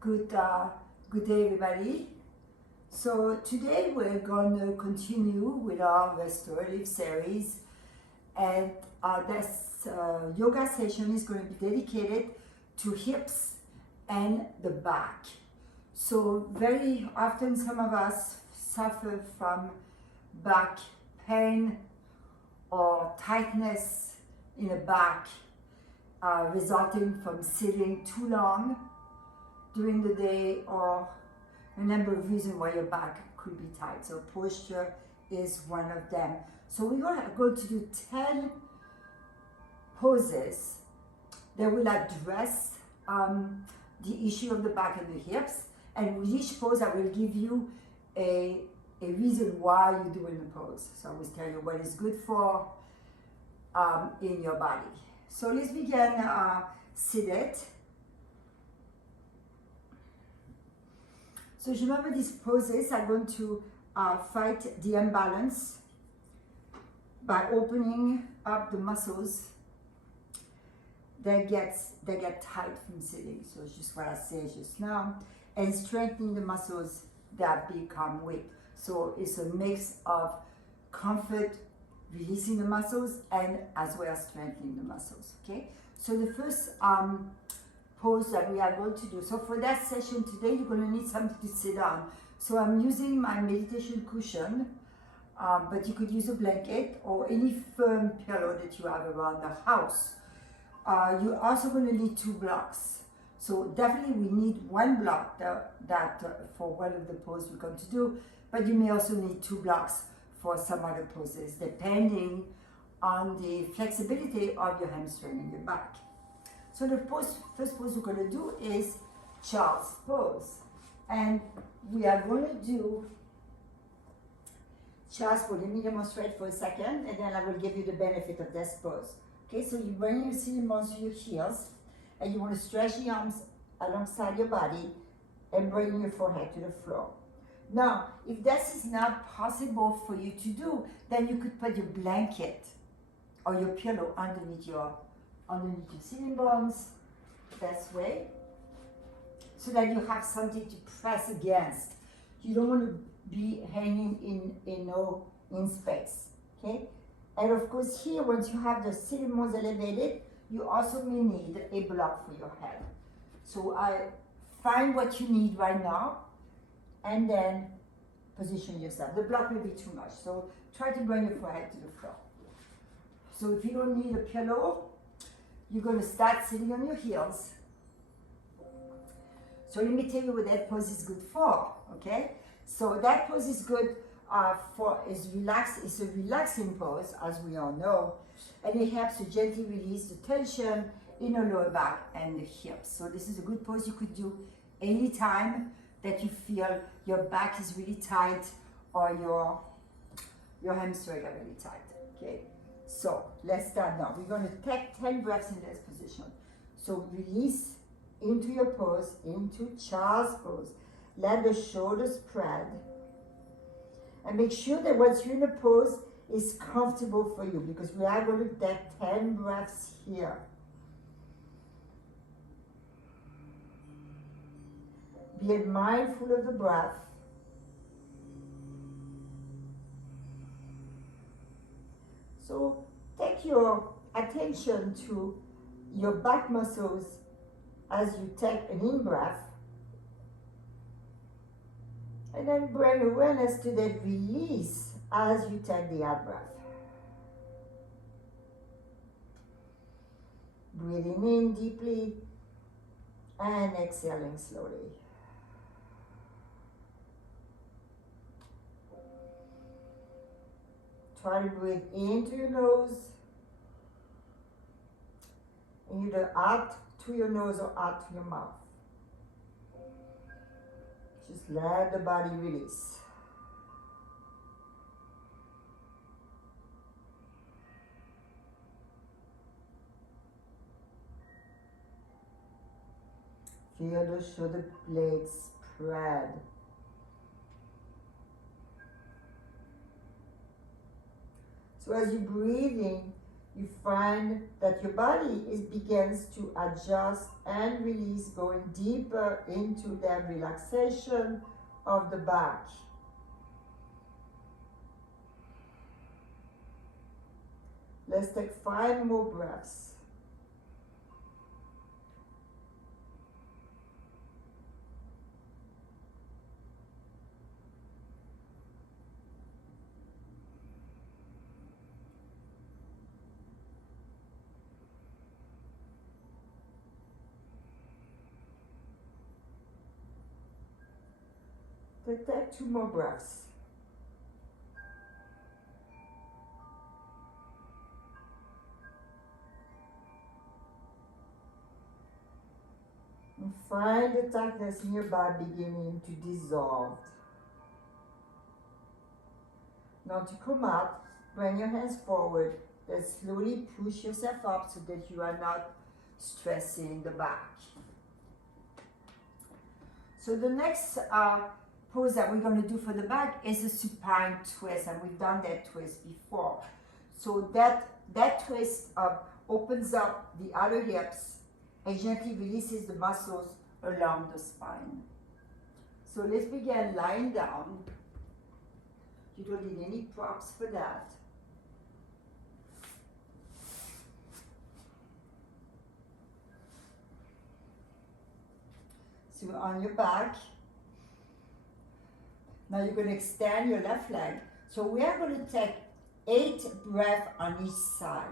Good day, everybody. So today we're going to continue with our restorative series, and this yoga session is going to be dedicated to hips and the back. So very often some of us suffer from back pain or tightness in the back resulting from sitting too long during the day, or a number of reasons why your back could be tight. So posture is one of them. So we're going to do 10 poses that will address the issue of the back and the hips. And with each pose, I will give you a reason why you're doing the pose. So I will tell you what is good for in your body. So let's begin seated. So remember, these poses are going to fight the imbalance by opening up the muscles that get tight from sitting. So it's just what I said just now, and strengthening the muscles that become weak. So it's a mix of comfort, releasing the muscles, and as well as strengthening the muscles. Okay. So the first pose that we are going to do. So for that session today, you're going to need something to sit on. So I'm using my meditation cushion, but you could use a blanket or any firm pillow that you have around the house. You're also going to need 2 blocks. So definitely we need 1 block that for one of the poses we're going to do, but you may also need 2 blocks for some other poses, depending on the flexibility of your hamstring and your back. So the first pose we're going to do is child's pose. And we are going to do child's pose. Let me demonstrate for a second, and then I will give you the benefit of this pose. Okay, so you bring your sitting bones to your heels, and you want to stretch the arms alongside your body and bring your forehead to the floor. Now, if this is not possible for you to do, then you could put your blanket or your pillow underneath your sitting bones, this way, so that you have something to press against. You don't want to be hanging in space, okay? And of course here, once you have the sitting bones elevated, you also may need a block for your head. So I find what you need right now, and then position yourself. The block may be too much, so try to bring your forehead to the floor. So if you don't need a pillow, you're going to start sitting on your heels. So let me tell you what that pose is good for, okay? So that pose is good it's a relaxing pose, as we all know, and it helps to gently release the tension in the lower back and the hips. So this is a good pose you could do anytime that you feel your back is really tight or your hamstrings are really tight, okay? So let's start now. We're going to take 10 breaths in this position. So release into your pose, into child's pose. Let the shoulders spread. And make sure that once you're in the pose, it's comfortable for you, because we are going to take 10 breaths here. Be mindful of the breath. So take your attention to your back muscles as you take an in-breath. And then bring awareness to that release as you take the out-breath. Breathing in deeply and exhaling slowly. Try to breathe into your nose, and either out to your nose or out to your mouth. Just let the body release. Feel the shoulder blades spread. So as you breathe in, you find that your body begins to adjust and release, going deeper into that relaxation of the back. Let's take 5 more breaths. Take 2 more breaths. And find the tightness in your body beginning to dissolve. Now to come out, bring your hands forward and slowly push yourself up so that you are not stressing the back. So the next pose that we're going to do for the back is a supine twist, and we've done that twist before. So that twist opens up the outer hips and gently releases the muscles along the spine. So let's begin lying down. You don't need any props for that. So on your back. Now you're going to extend your left leg. So we are going to take 8 breaths on each side.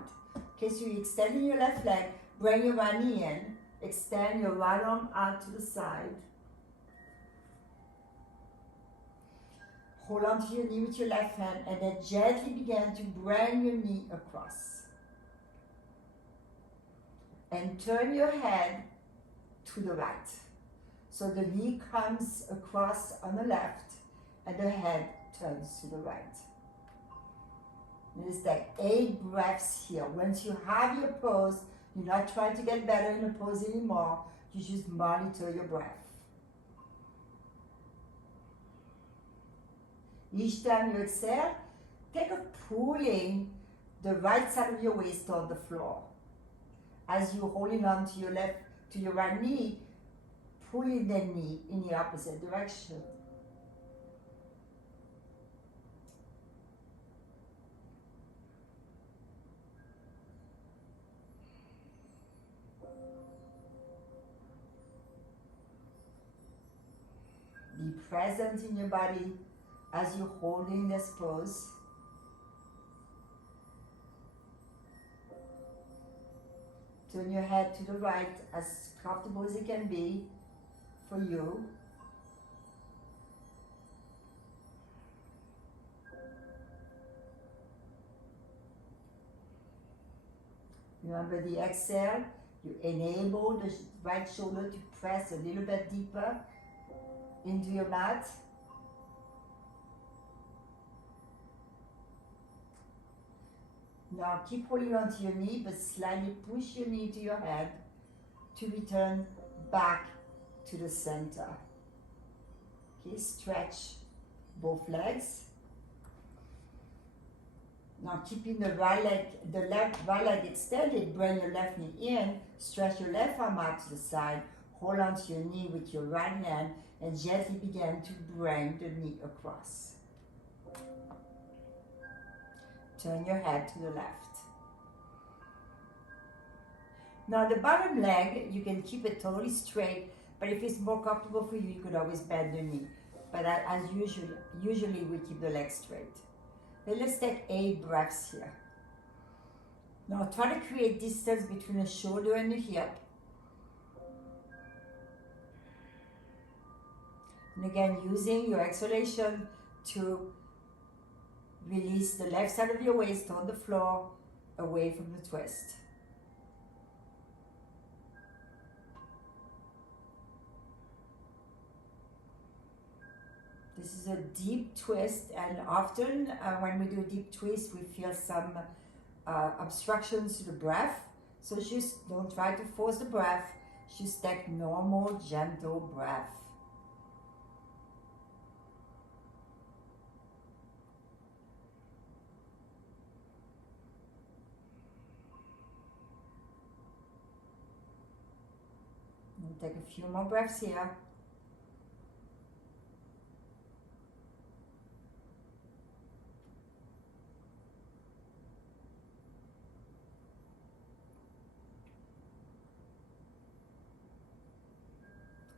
Okay, so you're extending your left leg, bring your right knee in, extend your right arm out to the side. Hold on to your knee with your left hand and then gently begin to bring your knee across. And turn your head to the right. So the knee comes across on the left and the head turns to the right. Let's take 8 breaths here. Once you have your pose, you're not trying to get better in the pose anymore. You just monitor your breath. Each time you exhale, take a pulling the right side of your waist toward the floor. As you're holding on to your right knee, pulling the knee in the opposite direction. Be present in your body as you're holding this pose. Turn your head to the right as comfortable as it can be for you. Remember the exhale, you enable the right shoulder to press a little bit deeper into your mat. Now keep holding onto your knee, but slightly push your knee to your head to return back to the center. Okay, stretch both legs. Now keeping the right leg extended, bring your left knee in, stretch your left arm out to the side, hold onto your knee with your right hand, and gently begin to bring the knee across. Turn your head to the left. Now the bottom leg, you can keep it totally straight, but if it's more comfortable for you, you could always bend the knee. But as usually we keep the leg straight. Then let's take 8 breaths here. Now try to create distance between the shoulder and the hip. And again, using your exhalation to release the left side of your waist on the floor, away from the twist. This is a deep twist, and often when we do a deep twist, we feel some obstructions to the breath. So just don't try to force the breath, just take normal, gentle breath. Take a few more breaths here.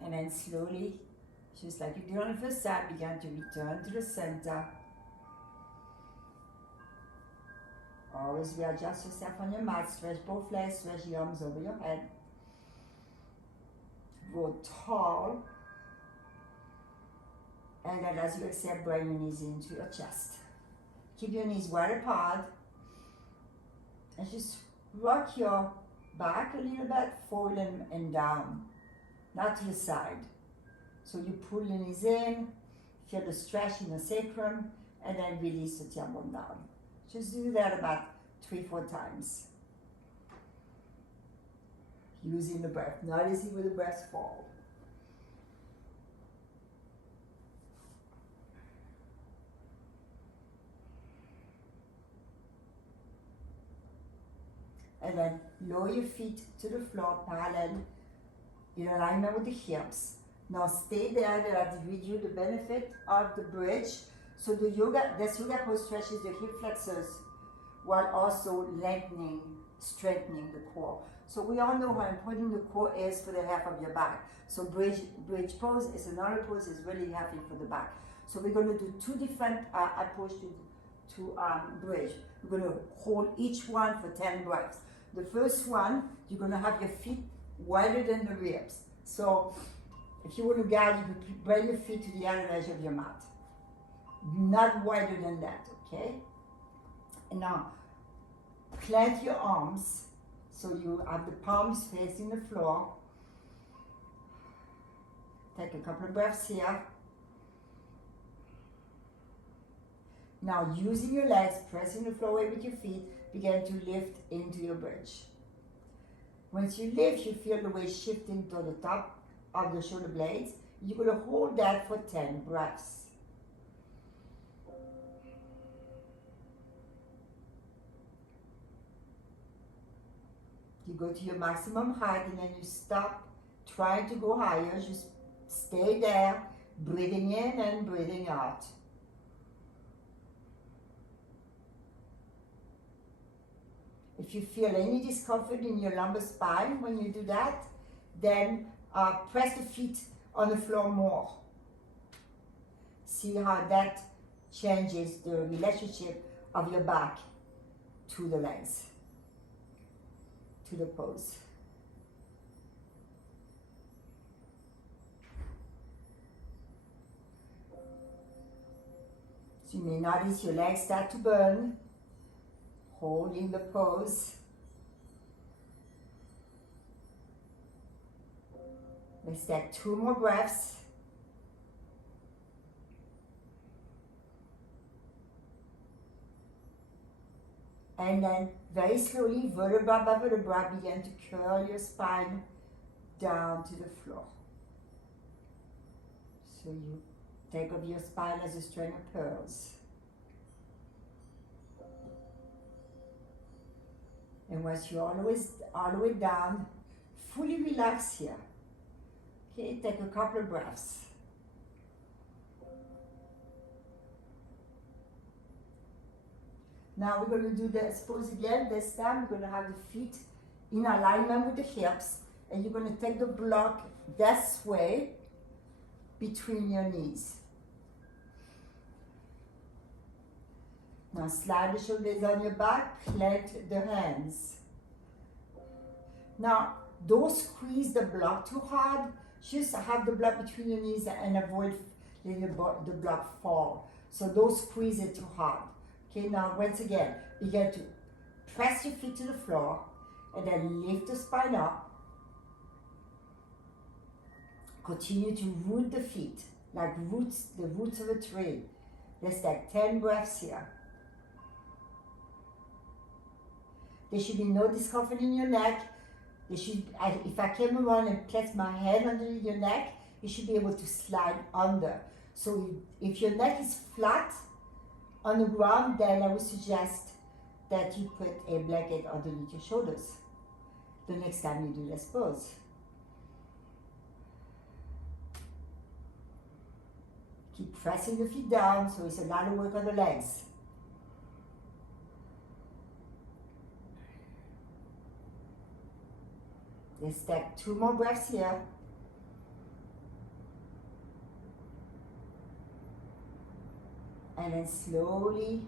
And then slowly, just like you did on the first side, begin to return to the center. Always readjust yourself on your mat. Stretch both legs, stretch the arms over your head. Grow tall. And then as you exhale, bring your knees into your chest. Keep your knees wide apart. And just rock your back a little bit, forward and down. Not to the side. So you pull your knees in, feel the stretch in the sacrum, and then release the tailbone down. Just do that about 3-4 times. Using the breath, not easy with the breath fall. And then lower your feet to the floor, parallel, in alignment with the hips. Now stay there. That will give you the benefit of the bridge. So this yoga pose stretches the hip flexors while also lengthening, strengthening the core. So we all know how important the core is for the half of your back. So bridge pose is another pose is really healthy for the back. So we're going to do two different approaches to bridge. We're going to hold each one for 10 breaths. The first one, you're going to have your feet wider than the ribs. So if you want to guide, you can bring your feet to the other edge of your mat. Not wider than that, okay? And now, plant your arms so you have the palms facing the floor. Take a couple of breaths here. Now, using your legs, pressing the floor with your feet, begin to lift into your bridge. Once you lift, you feel the weight shifting to the top of the shoulder blades. You're going to hold that for 10 breaths. You go to your maximum height and then you stop trying to go higher. Just stay there, breathing in and breathing out. If you feel any discomfort in your lumbar spine when you do that, then press the feet on the floor more. See how that changes the relationship of your back to the legs, to the pose. So you may notice your legs start to burn. Holding the pose. Let's take 2 more breaths. And then very slowly, vertebra by vertebra, begin to curl your spine down to the floor. So you take of your spine as a string of pearls. And once you're all the way down, fully relax here. Okay, take a couple of breaths. Now we're going to do this pose again. This time we're going to have the feet in alignment with the hips. And you're going to take the block this way between your knees. Now slide the shoulders on your back, plant the hands. Now don't squeeze the block too hard, just have the block between your knees and avoid letting the block fall. So don't squeeze it too hard. Okay, now once again, begin to press your feet to the floor and then lift the spine up. Continue to root the feet like roots, the roots of a tree. Let's take 10 breaths here. There should be no discomfort in your neck. If I came around and placed my hand under your neck, you should be able to slide under. So if your neck is flat on the ground, then I would suggest that you put a blanket underneath your shoulders the next time you do this pose. Keep pressing the feet down, so it's a lot of work on the legs. Let's take 2 more breaths here. And then slowly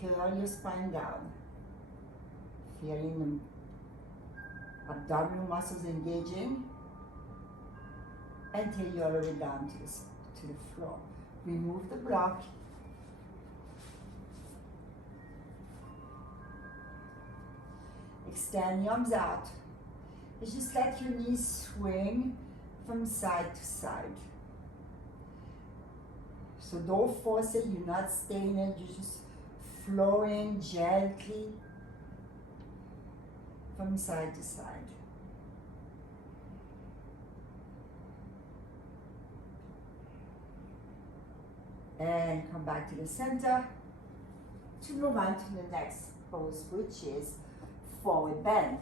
curl your spine down. Feeling the abdominal muscles engaging until you're all the way down to the floor. Remove the block. Extend your arms out. And just let your knees swing from side to side. So don't force it, you're not staying in, you're just flowing gently from side to side. And come back to the center to move on to the next pose, which is forward bend.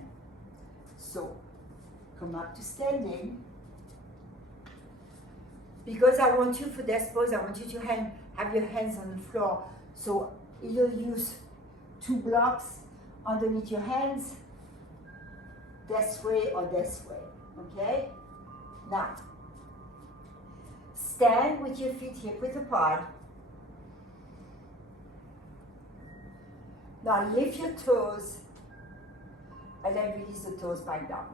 So come up to standing. Because I want you, for this pose, I want you to have your hands on the floor. So either use 2 blocks underneath your hands, this way or this way, okay? Now, stand with your feet hip width apart. Now lift your toes and then release the toes back down.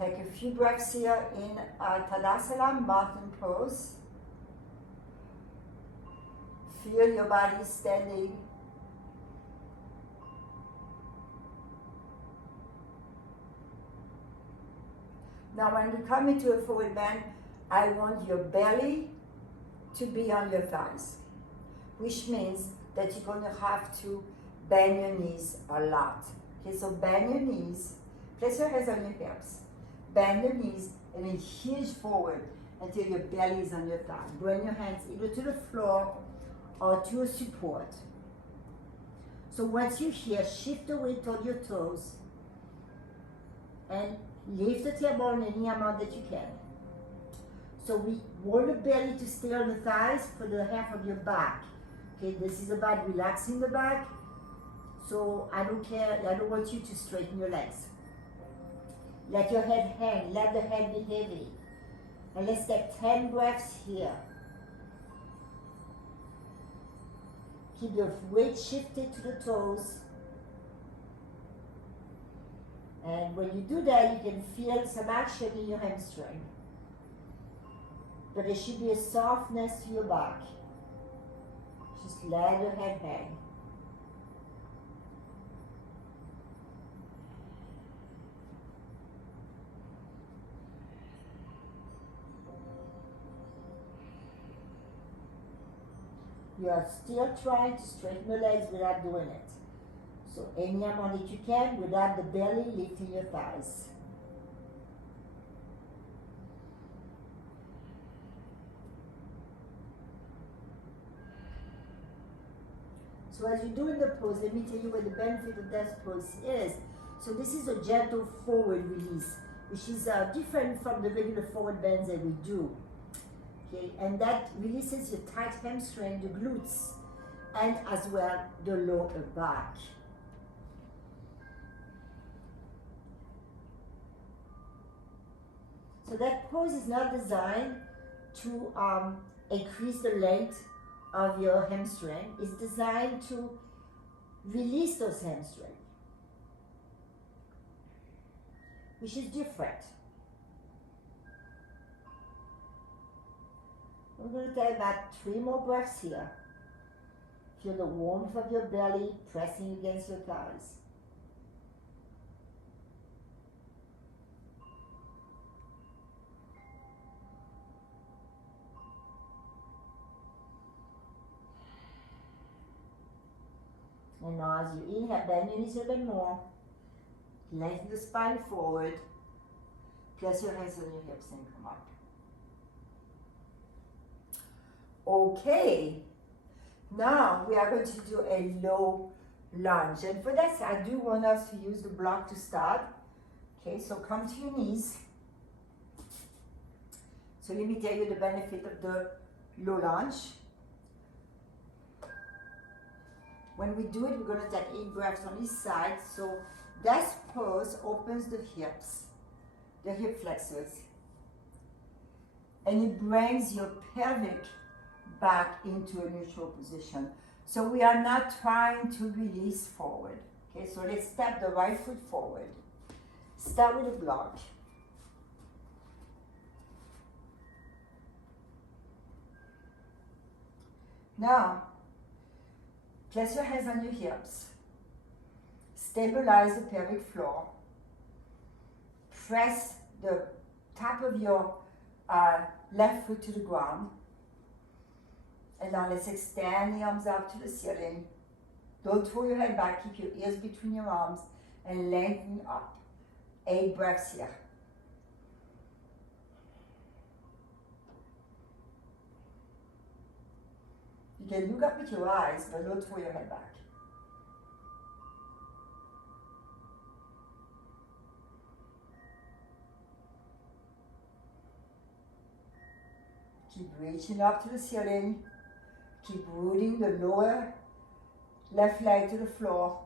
Take a few breaths here in Tadasana, mountain pose. Feel your body standing. Now when we come into a forward bend, I want your belly to be on your thighs, which means that you're going to have to bend your knees a lot. Okay, so bend your knees, place your hands on your hips. Bend the knees and then hinge forward until your belly is on your thigh. Bring your hands either to the floor or to a support. So once you're here, shift the weight toward your toes and lift the tailbone any amount that you can. So we want the belly to stay on the thighs for the half of your back. Okay, this is about relaxing the back. So I don't care, I don't want you to straighten your legs. Let your head hang, let the head be heavy. And let's take 10 breaths here. Keep your weight shifted to the toes. And when you do that, you can feel some action in your hamstring. But there should be a softness to your back. Just let your head hang. You are still trying to straighten the legs without doing it. So any amount that you can without the belly lifting your thighs. So as you're doing the pose, let me tell you what the benefit of this pose is. So this is a gentle forward release, which is different from the regular forward bends that we do. Okay, and that releases your tight hamstring, the glutes, and as well the lower back. So that pose is not designed to increase the length of your hamstring. It's designed to release those hamstrings, which is different. We're going to take about 3 more breaths here. Feel the warmth of your belly pressing against your thighs. And now as you inhale, bend your knees a bit more. Lengthen the spine forward. Place your hands on your hips and come up. Okay, now we are going to do a low lunge. And for this, I do want us to use the block to start. Okay, so come to your knees. So let me tell you the benefit of the low lunge. When we do it, we're going to take 8 breaths on each side. So this pose opens the hips, the hip flexors, and it brings your pelvic back into a neutral position. So we are not trying to release forward. Okay, so let's step the right foot forward. Start with a block. Now, place your hands on your hips. Stabilize the pelvic floor. Press the top of your left foot to the ground. And now let's extend the arms up to the ceiling. Don't throw your head back. Keep your ears between your arms and lengthen up. 8 breaths here. You can look up with your eyes, but don't throw your head back. Keep reaching up to the ceiling. Keep rooting the lower left leg to the floor.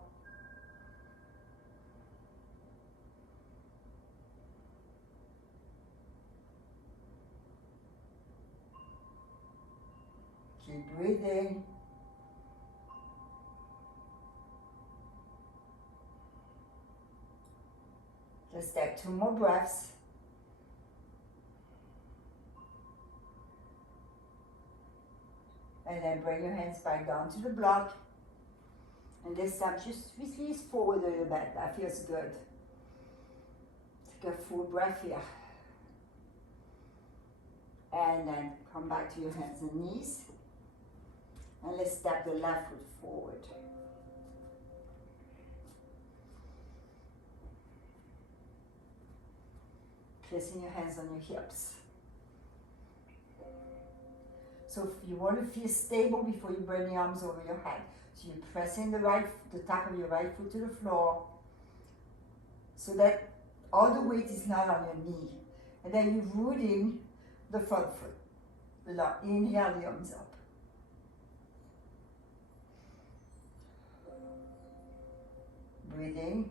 Keep breathing. Just take 2 more breaths. And then bring your hands back down to the block. And this time just release forward a little bit. That feels good. Take a full breath here. And then come back to your hands and knees. And let's step the left foot forward. Placing your hands on your hips. So if you want to feel stable before you bring the arms over your head. So you're pressing the top of your right foot to the floor so that all the weight is not on your knee. And then you're rooting the front foot. Inhale the arms up. Breathing.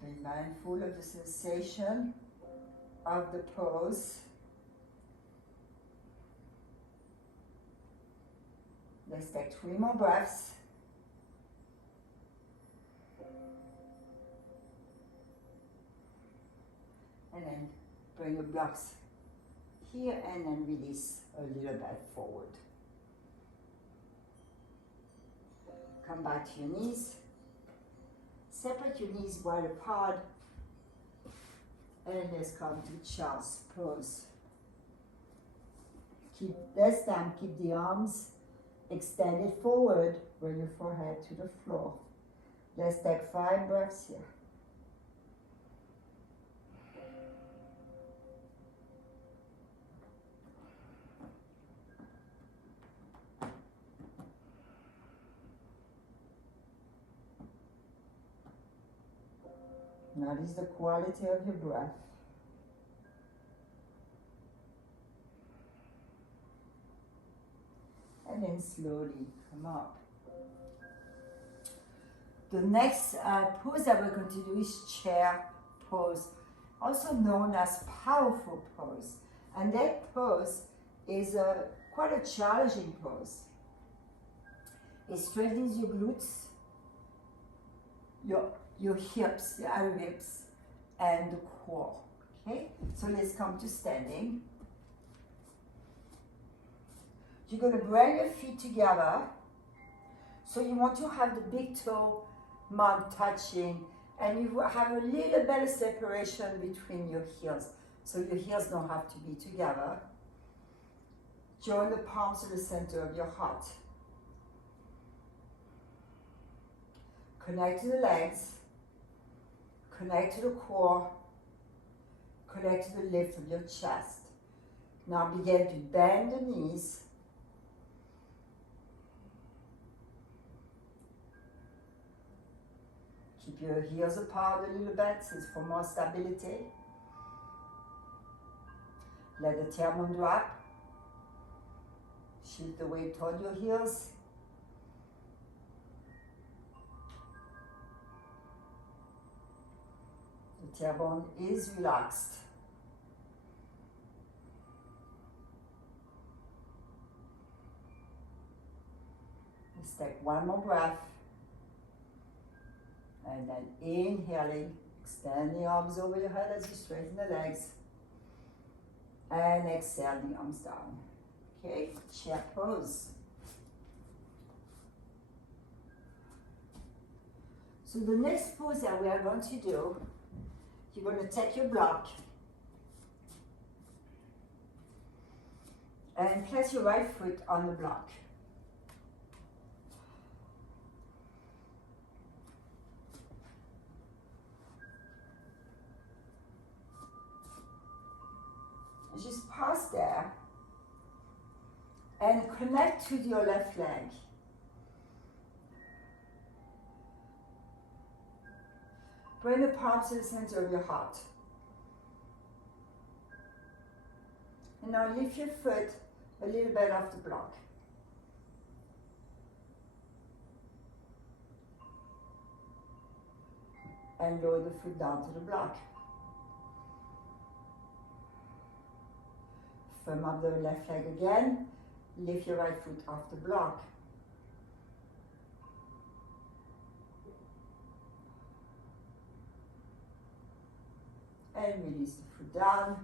Be mindful of the sensation of the pose. Let's take 3 more breaths. And then bring your blocks here and then release a little bit forward. Come back to your knees. Separate your knees wide apart. And let's come to child's pose. This time, keep the arms extended forward, bring your forehead to the floor. Let's take 5 breaths here. Notice the quality of your breath. And then slowly come up. The next pose that we're going to do is chair pose, also known as powerful pose. And that pose is quite a challenging pose. It strengthens your glutes, your hips, the outer hips, and the core. Okay, so let's come to standing. You're going to bring your feet together. So you want to have the big toe mud touching, and you have a little bit of separation between your heels. So your heels don't have to be together. Join the palms to the center of your heart. Connect to the legs. Connect to the core. Connect to the lift of your chest. Now begin to bend the knees. Keep your heels apart a little bit, it's for more stability. Let the tailbone drop. Shift the weight toward your heels. The tailbone is relaxed. Let's take one more breath. And then inhaling, extend the arms over your head as you straighten the legs. And exhale the arms down. Okay, chair pose. So the next pose that we are going to do, you're going to take your block and place your right foot on the block. Just pause there and connect to your left leg. Bring the palms to the center of your heart. And now lift your foot a little bit off the block. And lower the foot down to the block. Firm up the left leg again. Lift your right foot off the block. And release the foot down.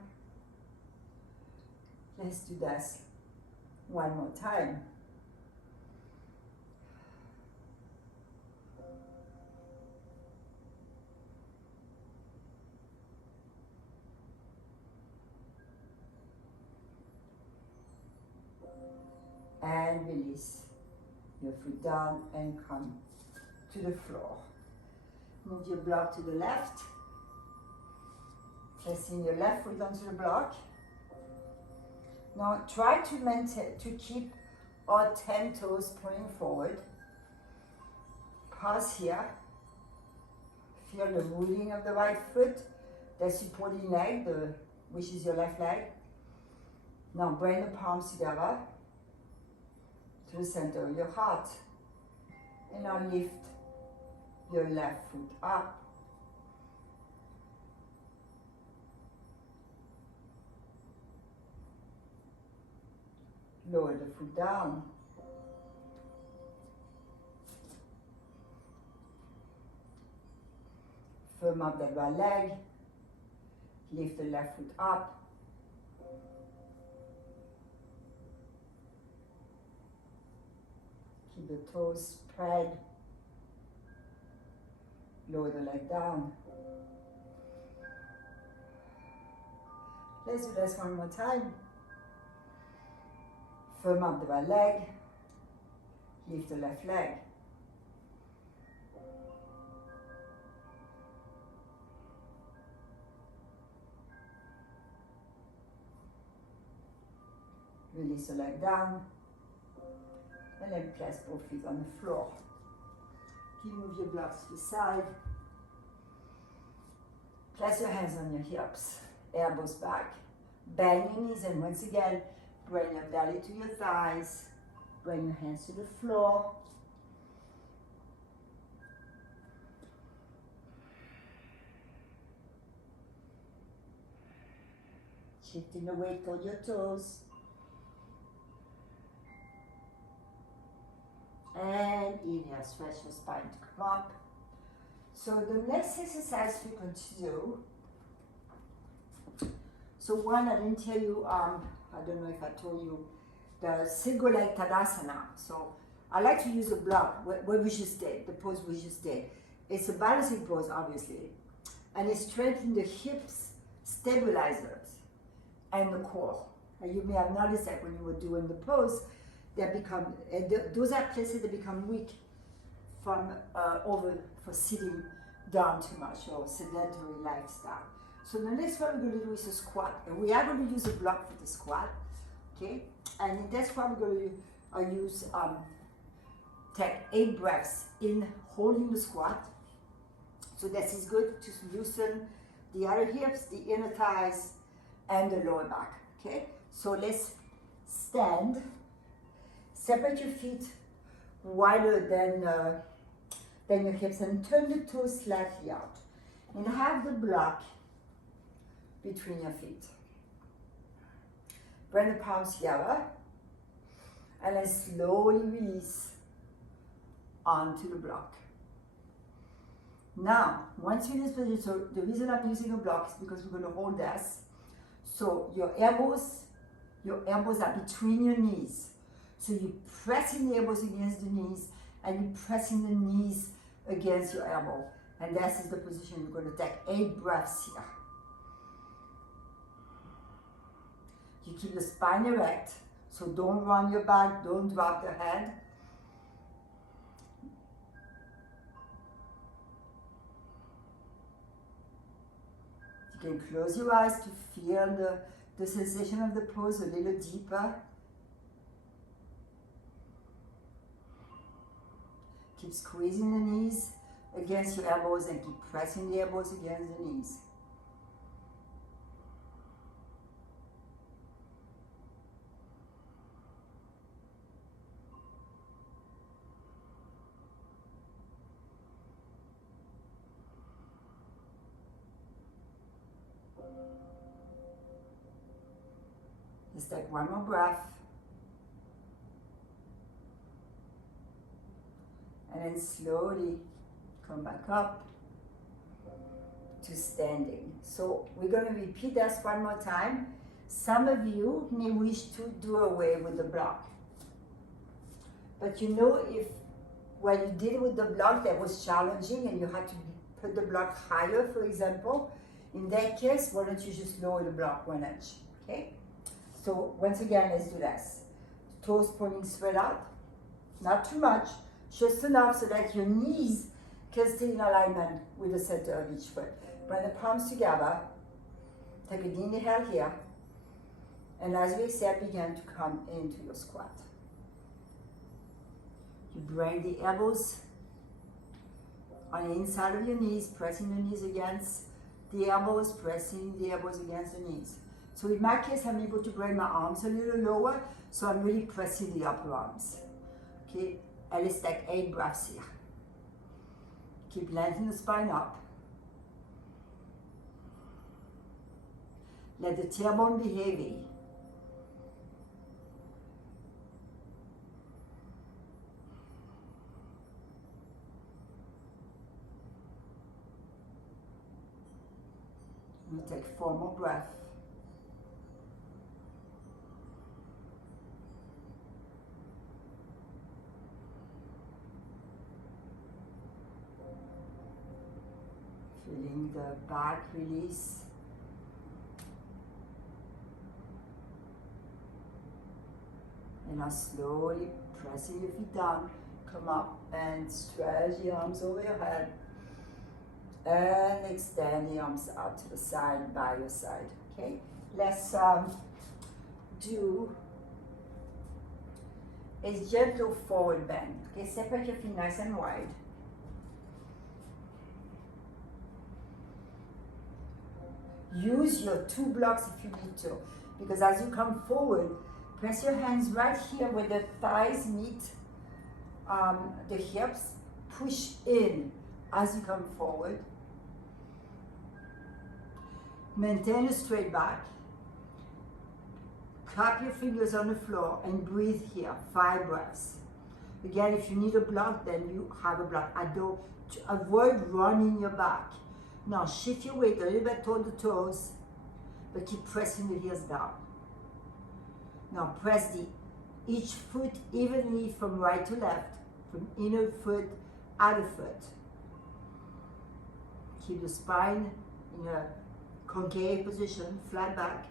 Let's do this one more time. And release your foot down and come to the floor. Move your block to the left. Placing your left foot onto the block. Now try to maintain, to keep all 10 toes pointing forward. Pause here. Feel the moving of the right foot, the supporting leg, which is your left leg. Now bring the palms together to the center of your heart. And now lift your left foot up. Lower the foot down. Firm up that right leg. Lift the left foot up. Keep the toes spread. Lower the leg down. Let's do this one more time. Firm up the right leg. Lift the left leg. Release the leg down. And then place both feet on the floor. You move your blocks to the side. Place your hands on your hips. Elbows back. Bend your knees, and once again, bring your belly to your thighs. Bring your hands to the floor. Shifting the weight toward your toes. And inhale, stretch your spine to come up. So the next exercise we're going to do. So one, I didn't tell you, I don't know if I told you, the single leg Tadasana. So I like to use a block, what we just did, the pose we just did. It's a balancing pose, obviously. And it strengthens the hips, stabilizers, and the core. And you may have noticed that when you were doing the pose, those are places that become weak from for sitting down too much or sedentary lifestyle. So the next one we're going to do is a squat, and we are going to use a block for the squat, okay? And in that squat we're going to use take 8 breaths in holding the squat. So this is good to loosen the other hips, the inner thighs, and the lower back, okay? So let's stand, separate your feet wider than your hips, and turn the toes slightly out. And have the block between your feet. Bring the palms together, and then slowly release onto the block. Now, once you're in this position, so the reason I'm using a block is because we're going to hold this. So your elbows are between your knees. So you're pressing the elbows against the knees, and you're pressing the knees against your elbow. And this is the position we're going to take 8 breaths here. You keep the spine erect, so don't run your back, don't drop the head. You can close your eyes to feel the sensation of the pose a little deeper. Keep squeezing the knees against your elbows and keep pressing the elbows against the knees. Let's take one more breath. And then slowly come back up to standing. So we're going to repeat this one more time. Some of you may wish to do away with the block. But you know, if when you did with the block that was challenging and you had to put the block higher, for example, in that case, why don't you just lower the block 1 inch, okay? So once again, let's do this. Toes pointing straight out, not too much, just enough so that your knees can stay in alignment with the center of each foot. Bring the palms together, take a deep inhale here, and as we exhale, begin to come into your squat. You bring the elbows on the inside of your knees, pressing the knees against the elbows, pressing the elbows against the knees. So in my case, I'm able to bring my arms a little lower, so I'm really pressing the upper arms. Okay, and let's take 8 breaths here. Keep lengthening the spine up. Let the tailbone be heavy. We'll take 4 more breaths. Feeling the back release. And now slowly pressing your feet down, come up and stretch the arms over your head. And extend the arms out to the side by your side, okay? Let's do a gentle forward bend, okay? Separate your feet nice and wide. Use your 2 blocks if you need to, because as you come forward, press your hands right here where the thighs meet the hips. Push in as you come forward. Maintain a straight back. Clap your fingers on the floor and breathe here, 5 breaths. Again, if you need a block, then you have a block. To avoid running your back. Now shift your weight a little bit toward the toes, but keep pressing the heels down. Now press each foot evenly from right to left, from inner foot, outer foot. Keep the spine in a concave position, flat back.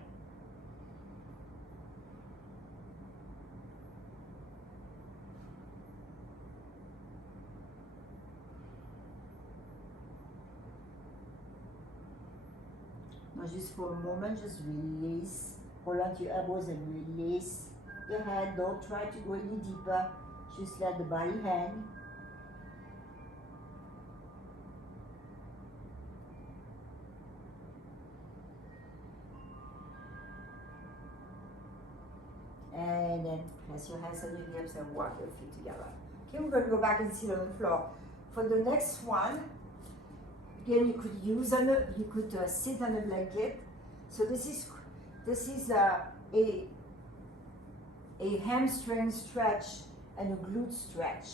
Now just for a moment, just release. Hold on to your elbows and release your head. Don't try to go any deeper. Just let the body hang. And then place your hands on your hips and walk your feet together. Okay, we're going to go back and sit on the floor. For the next one, again, you could sit on a blanket. So this is a hamstring stretch and a glute stretch.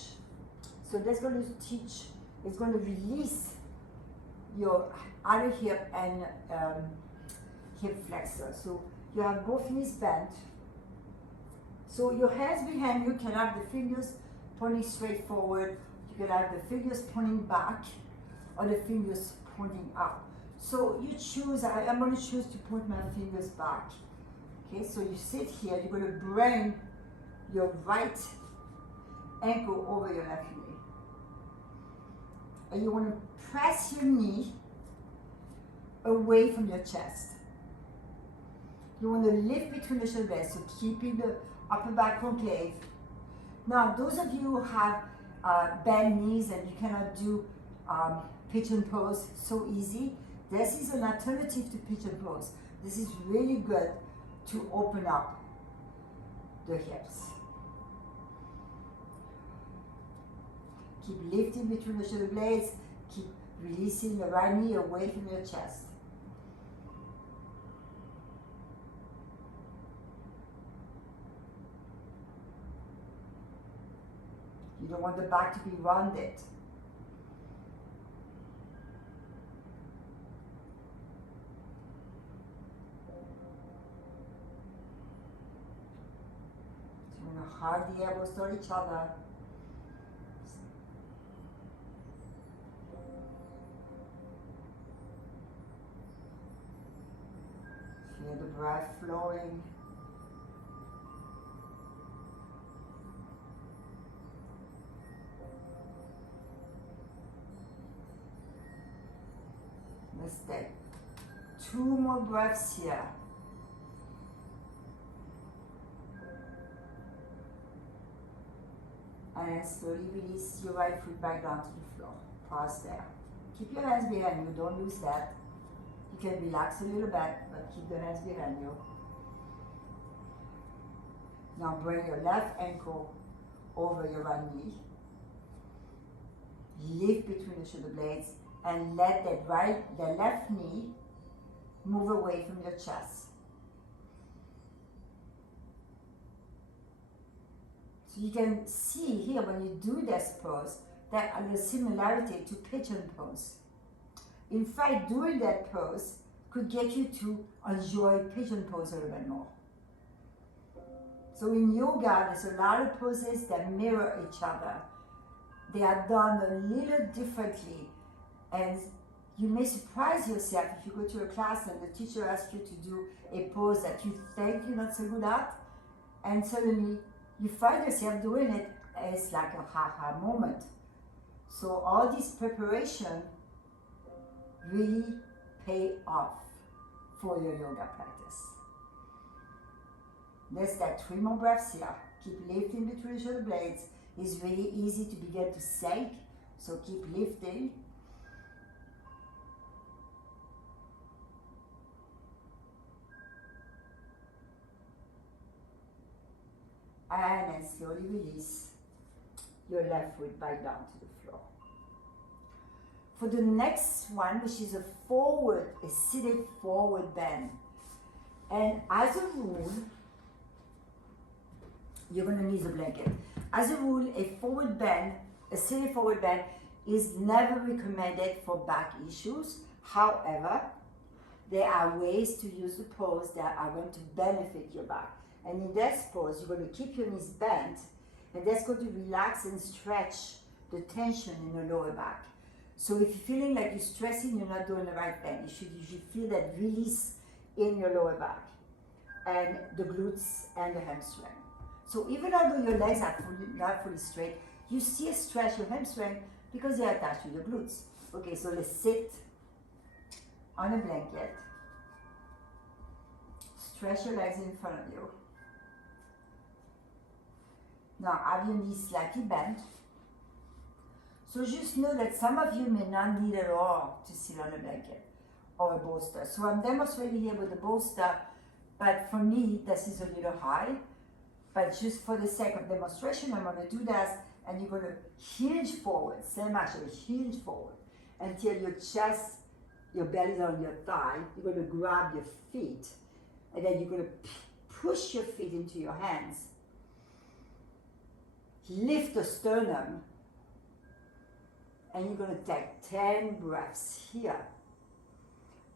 So that's going to teach. It's going to release your other hip and hip flexor. So you have both knees bent. So your hands behind you can have the fingers pointing straight forward. You can have the fingers pointing back or the fingers pointing up. So you choose, I'm going to choose to point my fingers back. Okay, so you sit here, you're going to bring your right ankle over your left knee. And you want to press your knee away from your chest. You want to lift between the shoulder blades, so keeping the upper back concave. Now, those of you who have bent knees and you cannot do pigeon pose so easy, this is an alternative to pigeon pose. This is really good to open up the hips. Keep lifting between the shoulder blades. Keep releasing the right knee away from your chest. You don't want the back to be rounded. So you want to hug the elbows toward each other. Feel the breath flowing. Let's take 2 more breaths here. And slowly release your right foot back down to the floor. Pause there. Keep your hands behind you, don't lose that. You can relax a little bit, but keep the hands behind you. Now bring your left ankle over your right knee. Lift between the shoulder blades and let the left knee move away from your chest. So you can see here when you do this pose, that has a similarity to pigeon pose. In fact, doing that pose could get you to enjoy pigeon pose a little bit more. So in yoga, there's a lot of poses that mirror each other. They are done a little differently. And you may surprise yourself if you go to a class and the teacher asks you to do a pose that you think you're not so good at, and suddenly you find yourself doing it. It's like a ha-ha moment. So all this preparation really pay off for your yoga practice. Let's take 3 more breaths here. Keep lifting between the shoulder blades. It's really easy to begin to sink, so keep lifting. And then slowly release your left foot back down to the floor. For the next one, which is a seated forward bend. And as a rule, you're going to need a blanket. As a rule, a seated forward bend is never recommended for back issues. However, there are ways to use the pose that are going to benefit your back. And in this pose, you're going to keep your knees bent, and that's going to relax and stretch the tension in your lower back. So if you're feeling like you're stressing, you're not doing the right thing. You should feel that release in your lower back and the glutes and the hamstring. So even although your legs are not fully straight, you still stretch your hamstring because they're attached to your glutes. Okay, so let's sit on a blanket. Stretch your legs in front of you. Now have your knees slightly bent. So just know that some of you may not need at all to sit on a blanket or a bolster. So I'm demonstrating here with the bolster, but for me, this is a little high. But just for the sake of demonstration, I'm gonna do that, and you're gonna hinge forward, same action, hinge forward, until your chest, your belly's on your thigh. You're gonna grab your feet, and then you're gonna push your feet into your hands. Lift the sternum, and you're gonna take 10 breaths here.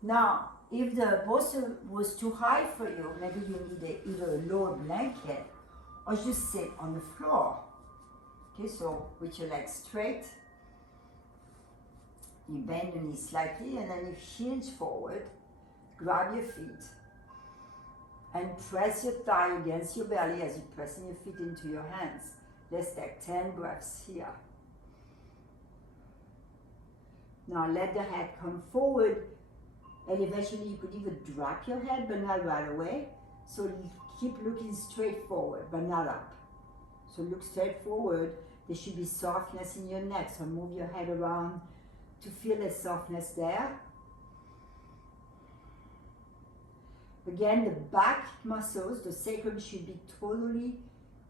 Now, if the bolster was too high for you, maybe you need either a lower blanket or just sit on the floor. Okay, so with your legs straight, you bend your knees slightly and then you hinge forward, grab your feet, and press your thigh against your belly as you're pressing your feet into your hands. Let's take 10 breaths here. Now let the head come forward, and eventually you could even drop your head, but not right away. So keep looking straight forward, but not up. So look straight forward. There should be softness in your neck, so move your head around to feel the softness there. Again, the back muscles, the sacrum should be totally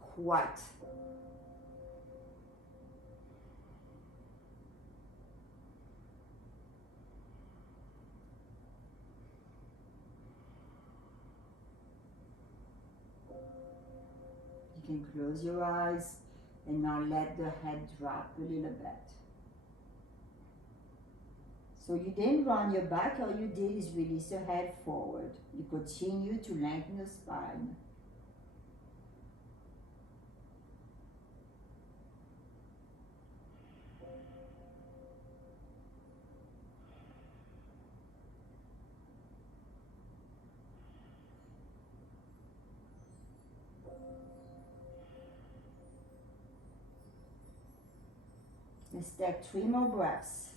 quiet. You can close your eyes and now let the head drop a little bit. So you didn't round your back, all you did is release your head forward. You continue to lengthen the spine. Let's take 3 more breaths.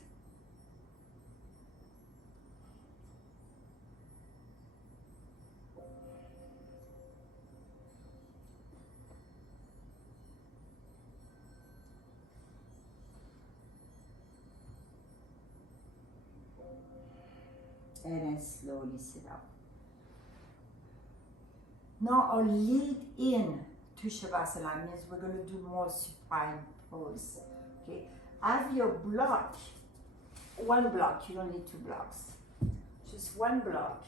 And then slowly sit up. Now our lead in to Shavasana means we're going to do more supine pose. Okay, have your block, one block, you don't need 2 blocks, just one block.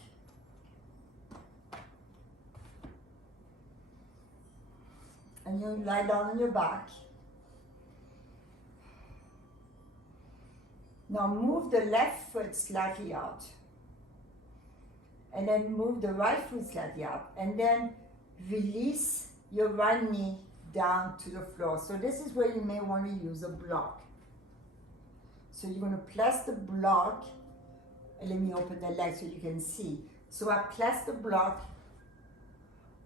And you lie down on your back. Now move the left foot slightly out. And then move the right foot slightly out. And then release your right knee down to the floor. So this is where you may want to use a block. So you're going to place the block, and let me open the leg so you can see. So I place the block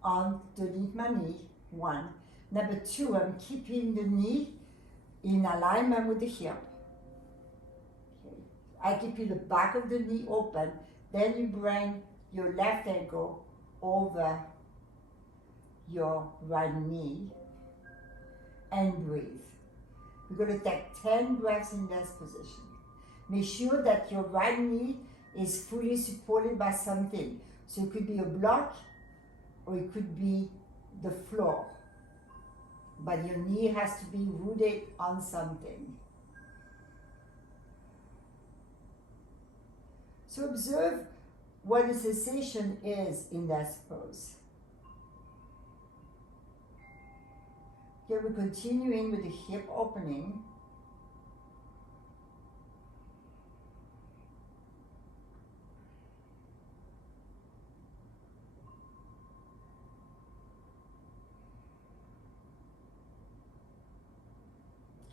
underneath my knee, 1. Number 2, I'm keeping the knee in alignment with the hip. Okay. I keep the back of the knee open, then you bring your left ankle over your right knee and breathe. We're going to take 10 breaths in this position. Make sure that your right knee is fully supported by something. So it could be a block or it could be the floor. But your knee has to be rooted on something. So observe what the sensation is in that pose. Okay, we're continuing with the hip opening.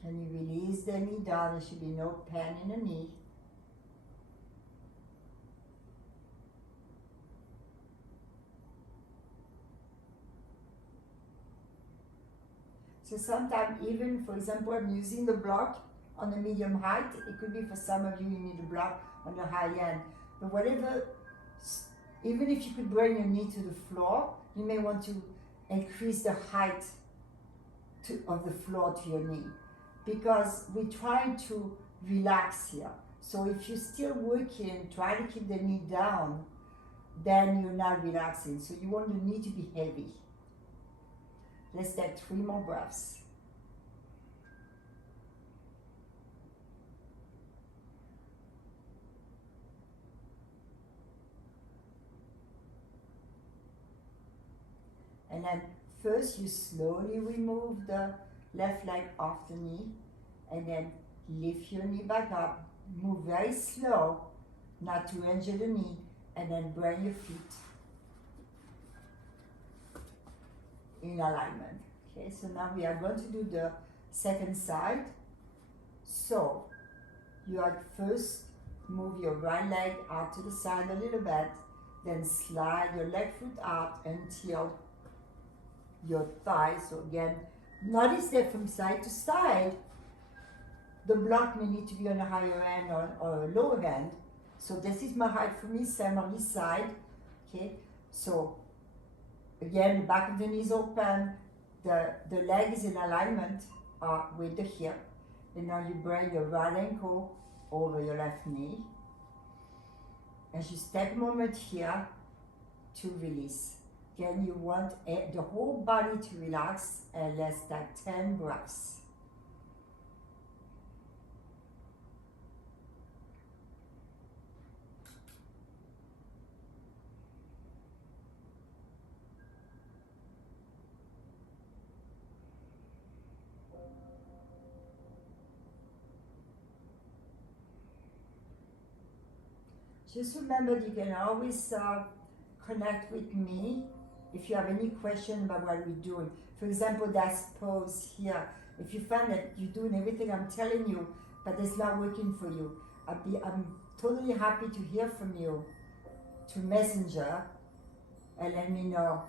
Can you release the knee down? There should be no pain in the knee. So sometimes even, for example, I'm using the block on the medium height. It could be for some of you, you need a block on the high end. But whatever Even if you could bring your knee to the floor, you may want to increase the height of the floor to your knee, because we're trying to relax here. So if you're still working, try to keep the knee down, then you're not relaxing. So you want the knee to be heavy. Let's take 3 more breaths. And then first you slowly remove the left leg off the knee, and then lift your knee back up. Move very slow, not to injure the knee, and then bring your feet in alignment. Okay, so now we are going to do the second side. So you are first move your right leg out to the side a little bit, then slide your left foot out until your thigh. So again, notice that from side to side, the block may need to be on the higher end or a lower end. So this is my height for me, same on this side. Okay, so again, the back of the knee is open, the leg is in alignment with the hip. And now you bring your right ankle over your left knee. And just take a moment here to release. Again, you want the whole body to relax, and let's take 10 breaths. Just remember, you can always connect with me if you have any question about what we're doing. For example, that pose here. If you find that you're doing everything I'm telling you, but it's not working for you, I'm totally happy to hear from you to Messenger and let me know,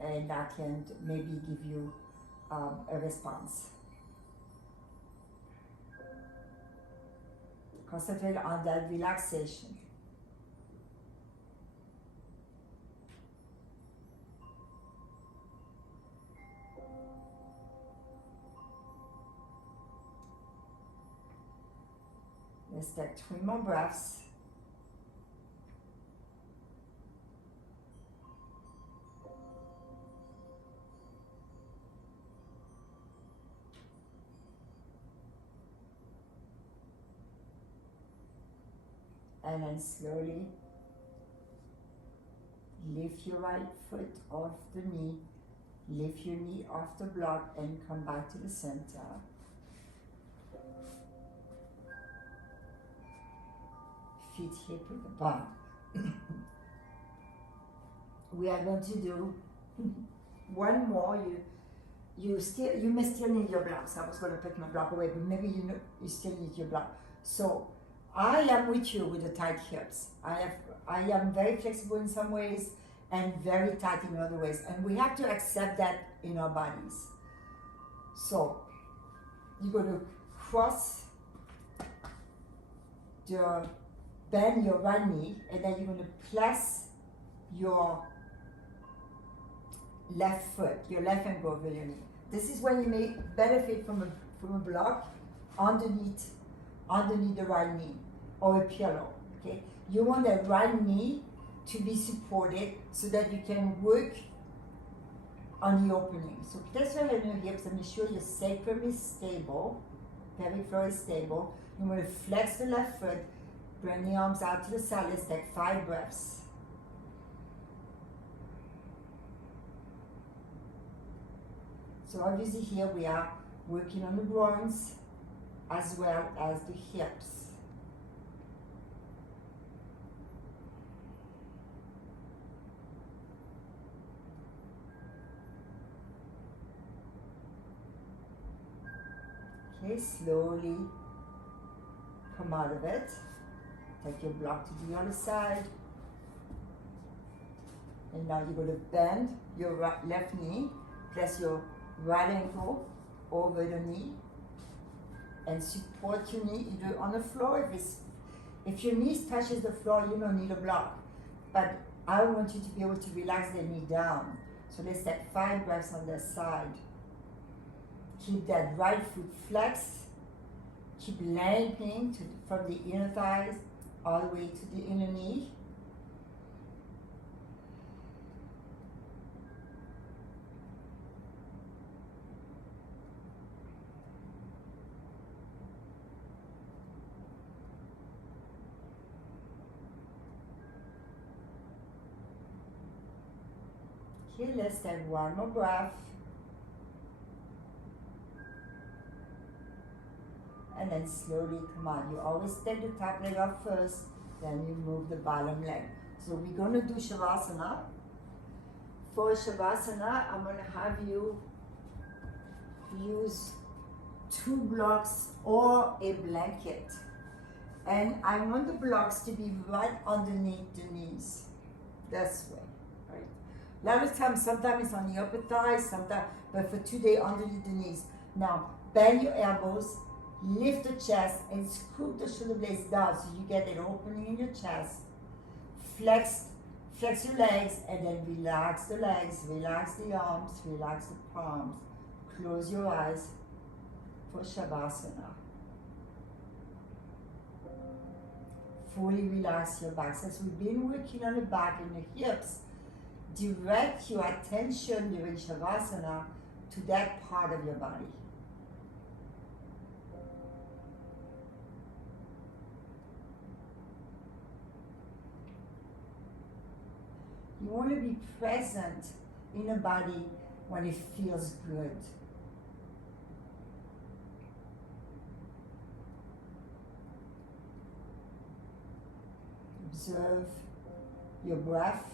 and I can maybe give you a response. Concentrate on that relaxation. Let's take 3 more breaths. And then slowly lift your right foot off the knee, lift your knee off the block, and come back to the center. Feet hip with the bump. We are going to do one more. You may still need your blocks. I was going to put my block away, but maybe you still need your block. So I am with you with the tight hips. I am very flexible in some ways and very tight in other ways, and we have to accept that in our bodies. So you're going to bend your right knee, and then you're going to place your left foot, your left ankle over your knee. This is when you may benefit from a block underneath the right knee, or a pillow. Okay, you want that right knee to be supported so that you can work on the opening. So place your head on your hips and make sure your sacrum is stable, pelvic floor is stable. You want to flex the left foot, bring the arms out to the side. Let's take 5 breaths. So obviously here we are working on the groins as well as the hips. Okay, slowly come out of it. Take your block to the other side. And now you're going to bend your left knee, place your right ankle over the knee, and support your knee either on the floor. If your knee touches the floor, you don't need a block. but I want you to be able to relax the knee down. So let's take 5 breaths on the side. Keep that right foot flexed. Keep lengthening from the inner thighs all the way to the inner knee. Okay, let's take one more breath. And then slowly come out. You always take the top leg off first, then you move the bottom leg. So we're gonna do Shavasana. For Shavasana, I'm gonna have you use 2 blocks or a blanket. And I want the blocks to be right underneath the knees. This way, right? A lot of times, sometimes it's on the upper thighs, sometimes, but for today, underneath the knees. Now, bend your elbows, lift the chest, and scoop the shoulder blades down so you get an opening in your chest. Flex your legs, and then relax the legs, relax the arms, relax the palms. Close your eyes for Shavasana. Fully relax your back. Since we've been working on the back and the hips, direct your attention during Shavasana to that part of your body. You want to be present in the body when it feels good. Observe your breath.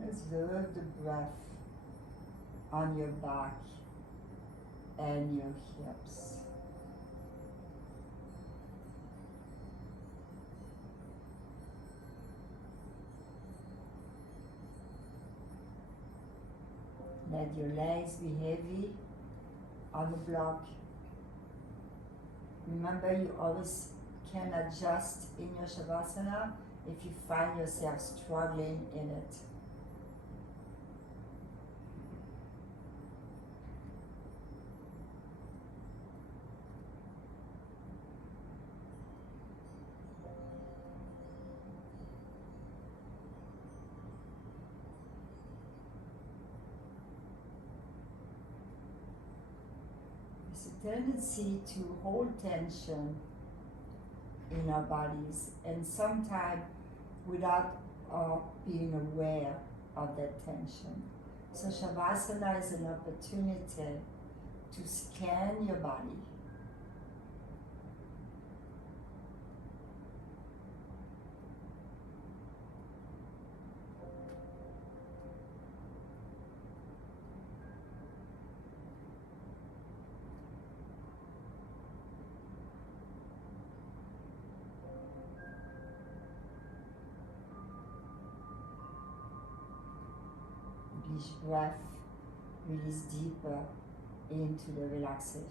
Observe the breath on your back and your hips. Let your legs be heavy on the block. Remember, you always can adjust in your Shavasana if you find yourself struggling in it. Tendency to hold tension in our bodies, and sometimes without being aware of that tension. So Shavasana is an opportunity to scan your body. Each breath release deeper into the relaxation.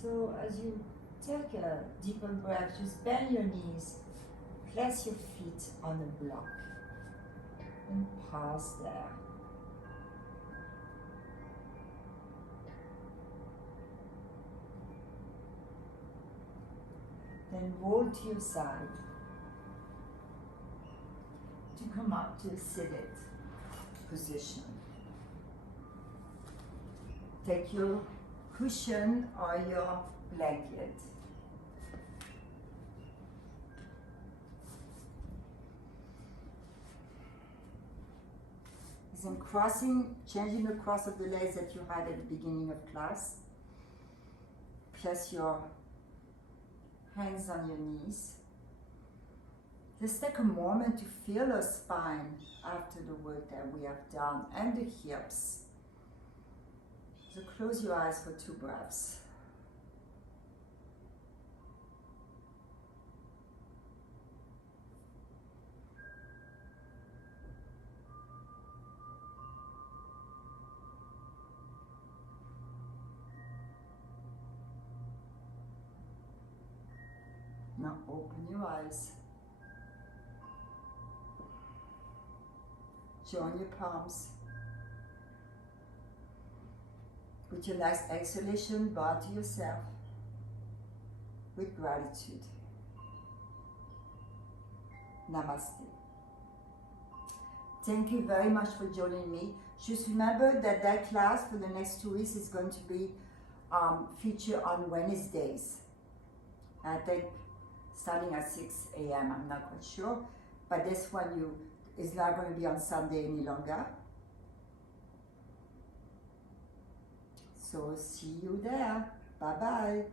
So as you take a deeper breath, just bend your knees, place your feet on the block, and pause there. Then roll to your side. come up to seated position. Take your cushion or your blanket. Then changing the cross of the legs that you had at the beginning of class. Place your hands on your knees. Just take a moment to feel your spine after the work that we have done and the hips. So close your eyes for 2 breaths. Now open your eyes. Join your palms. With your next exhalation, bow to yourself with gratitude. Namaste. Thank you very much for joining me. Just remember that class for the next 2 weeks is going to be featured on Wednesdays. I think starting at 6 a.m. I'm not quite sure, but this one is not going to be on Sunday any longer. So see you there. Bye bye.